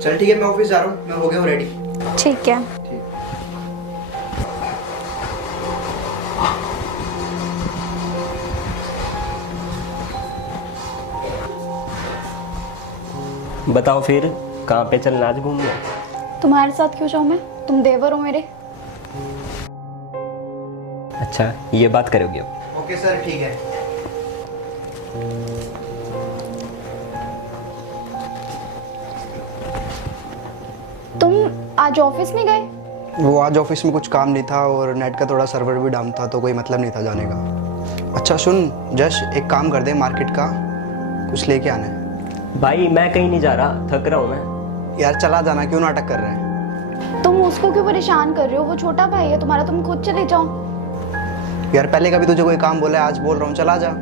चल ठीक है, मैं ऑफिस जा रहा हूँ, मैं हो गया हूँ रेडी। ठीक है। ठीक। बताओ फिर कहाँ पे चलना आज घूमने? तुम्हारे साथ क्यों जाऊँ मैं? तुम देवर हो मेरे। अच्छा, ये बात करोगे अब? ओके सर, ठीक है। तुम आज ऑफिस नहीं गए? वो आज ऑफिस में कुछ काम नहीं था और नेट का थोड़ा सर्वर भी डाउन था, तो कोई मतलब नहीं था जाने का। अच्छा सुन जश, एक काम कर दे, मार्केट का कुछ लेके आना है। भाई मैं कहीं नहीं जा रहा, थक रहा हूँ मैं। यार चला जाना, क्यों नाटक कर रहे हैं? तुम उसको क्यों परेशान कर रहे हो? वो छोटा भाई है तुम्हारा, तुम खुद चले जाओ। यार पहले कभी तुझे कोई काम बोला है, आज बोल रहा हूँ चला जा।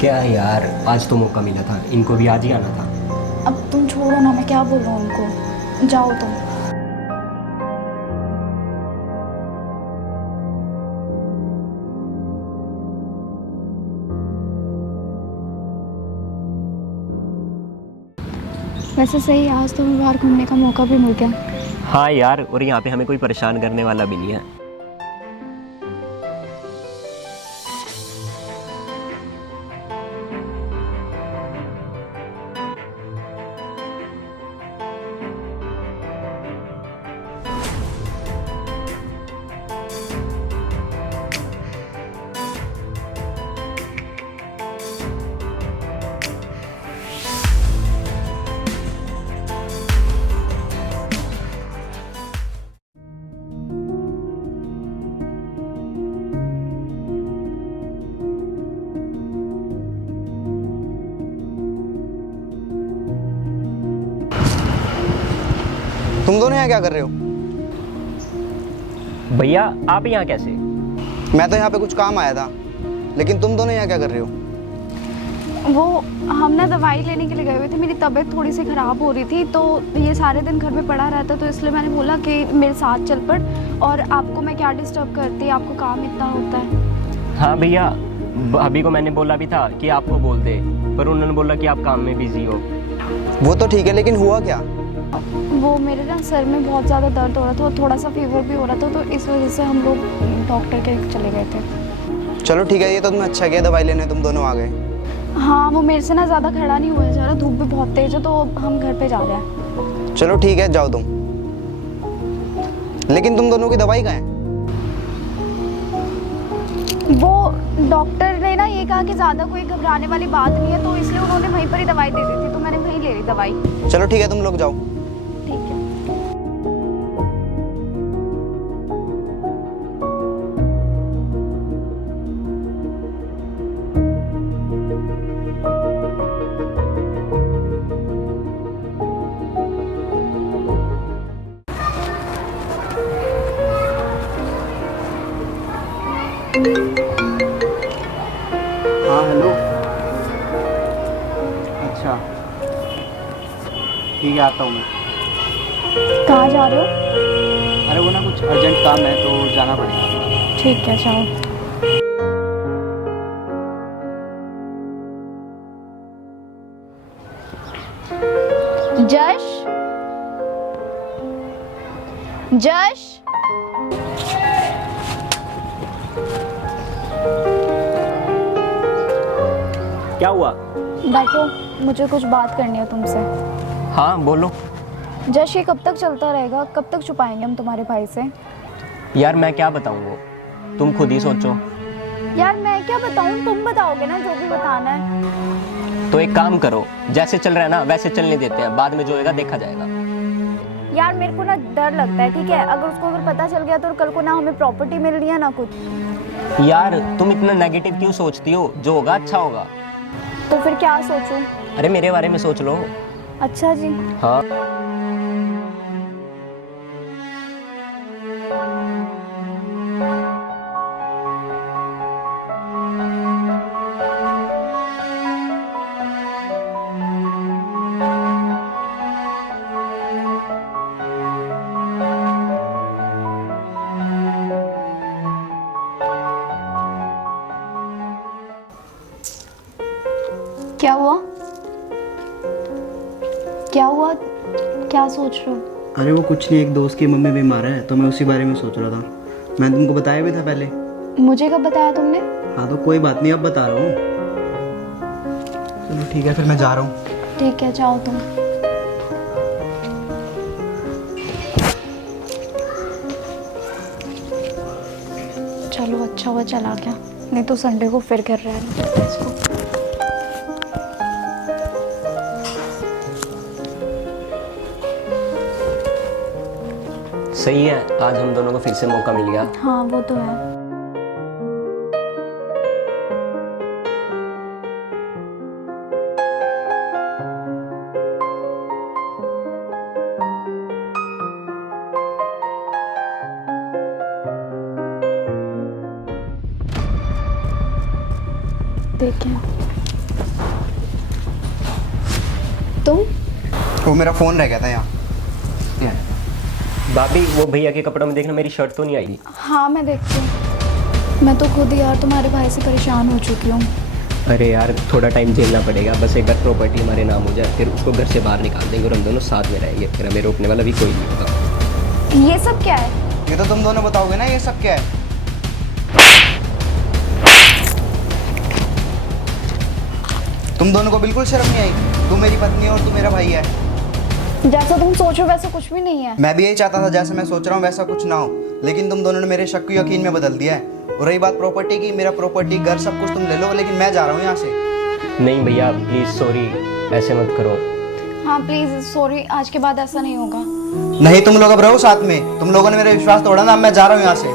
क्या यार, आज तो मौका मिला था, इनको भी आज ही आना था। अब तुम छोड़ो ना, मैं क्या बोल रहा हूँ उनको। जाओ तुम। वैसे सही, आज तो हमें बाहर घूमने का मौका भी मिल गया। हाँ यार, और यहाँ पे हमें कोई परेशान करने वाला भी नहीं है। तुम दोनों यहाँ क्या कर रहे हो? भैया आप यहाँ कैसे? मैं तो यहाँ पे कुछ काम आया था, लेकिन तुम दोनों यहाँ क्या कर रहे हो? वो हम ना दवाई लेने के लिए गए हुए थे, मेरी तबीयत थोड़ी सी ख़राब हो रही थी, तो ये सारे दिन घर में पड़ा रहता, तो इसलिए मैंने बोला कि मेरे साथ चल पड़। और आपको मैं क्या डिस्टर्ब करती, आपको काम इतना होता है। हाँ भैया, अभी को मैंने बोला भी था कि आपको बोल दे, पर उन्होंने बोला कि आप काम में बिजी हो। वो तो ठीक है, लेकिन हुआ क्या? वो मेरे ना सर में बहुत ज़्यादा दर्द हो रहा था और थोड़ा सा फीवर भी हो रहा था, तो इस वजह से हम लोग डॉक्टर के चले गए थे। चलो ठीक है, ये तो तुमने अच्छा किया, दवाई लेने तुम दोनों आ गए। हाँ, वो मेरे से ना ज़्यादा खड़ा नहीं हुआ जा रहा, धूप भी बहुत तेज है, तो हम घर पे जा रहे हैं। चलो ठीक है, जाओ तुम। लेकिन तुम दोनों की दवाई कहाँ है? वो डॉक्टर ने ना ये कहा कि ज़्यादा कोई घबराने वाली बात नहीं है, तो इसलिए उन्होंने वहीं पर ही दवाई दे दी थी, तो मैंने वहीं ले ली दवाई। चलो ठीक है, तुम लोग जाओ। ठीक है। हाँ हेलो। अच्छा ठीक है, आता हूँ मैं। कहाँ जा रहे हो? अरे वो ना कुछ अर्जेंट काम है, तो जाना पड़ेगा। ठीक है, जाओ। जश, जश, क्या हुआ? बैठो, मुझे कुछ बात करनी है तुमसे। हाँ बोलो। जश, ये कब तक चलता रहेगा? कब तक छुपाएंगे हम तुम्हारे भाई से? यार मैं क्या बताऊँ, वो तुम खुद ही सोचो। यार मैं क्या बताऊं, तुम बताओगे ना जो भी बताना है। तो एक काम करो, जैसे चल रहा है ना वैसे चलने देते हैं, बाद में जो होएगा देखा जाएगा। यार मेरे को ना डर लगता है, ठीक है? अगर उसको अगर पता चल गया तो कल को ना हमें प्रॉपर्टी मिल रही है ना कुछ। यार तुम इतना नेगेटिव क्यों सोचती हो? जो होगा अच्छा होगा। तो फिर क्या सोचूं? अरे मेरे बारे में सोच लो। अच्छा जी। हाँ। क्या हुआ? क्या हुआ? क्या सोच रहे हो? अरे वो कुछ नहीं, एक दोस्त की मम्मी बीमार है तो मैं उसी बारे में सोच रहा था। मैंने तुमको बताया भी था पहले। मुझे कब बताया तुमने? हाँ तो कोई बात नहीं, अब बता रहा हूँ। चलो ठीक है, फिर मैं जा रहा हूँ। ठीक है, जाओ तुम। चलो अच्छा हुआ चला गया, नहीं तो संडे को फिर घर रहना पड़ता इसको। सही है, आज हम दोनों को फिर से मौका मिल गया। हाँ वो तो है। देखें तुम। वो मेरा फ़ोन रह गया था यहाँ। भाभी वो भैया के कपड़ों में देखना, मेरी शर्ट तो नहीं आई। हाँ मैं देखती हूँ। मैं तो खुद यार तुम्हारे भाई से परेशान हो चुकी हूँ। अरे यार थोड़ा टाइम झेलना पड़ेगा, बस एक बार प्रॉपर्टी हमारे नाम हो जाए, फिर उसको घर से बाहर निकाल देंगे और हम दोनों साथ में रहेंगे, फिर हमें रोकने वाला भी कोई नहीं होगा। ये सब क्या है? ये तो तुम दोनों बताओगे ना, ये सब क्या है? तुम दोनों को बिल्कुल शर्म नहीं आई? तू मेरी पत्नी है और तू मेरा भाई है। जैसा तुम सोचो वैसा कुछ भी नहीं है। मैं भी यही चाहता था, जैसा मैं सोच रहा हूँ वैसा कुछ ना हो, लेकिन तुम दोनों ने मेरे शक को यकीन में बदल दिया है। और रही बात प्रॉपर्टी की, मेरा प्रॉपर्टी घर सब कुछ तुम ले लो, लेकिन मैं जा रहा हूँ यहाँ से। नहीं भैया प्लीज़ सॉरी, ऐसे मत करो। हाँ प्लीज सॉरी, आज के बाद ऐसा नहीं होगा। नहीं, तुम लोग अब रहो साथ में। तुम लोगों ने मेरा विश्वास तोड़ा ना, अब मैं जा रहा हूँ यहाँ से।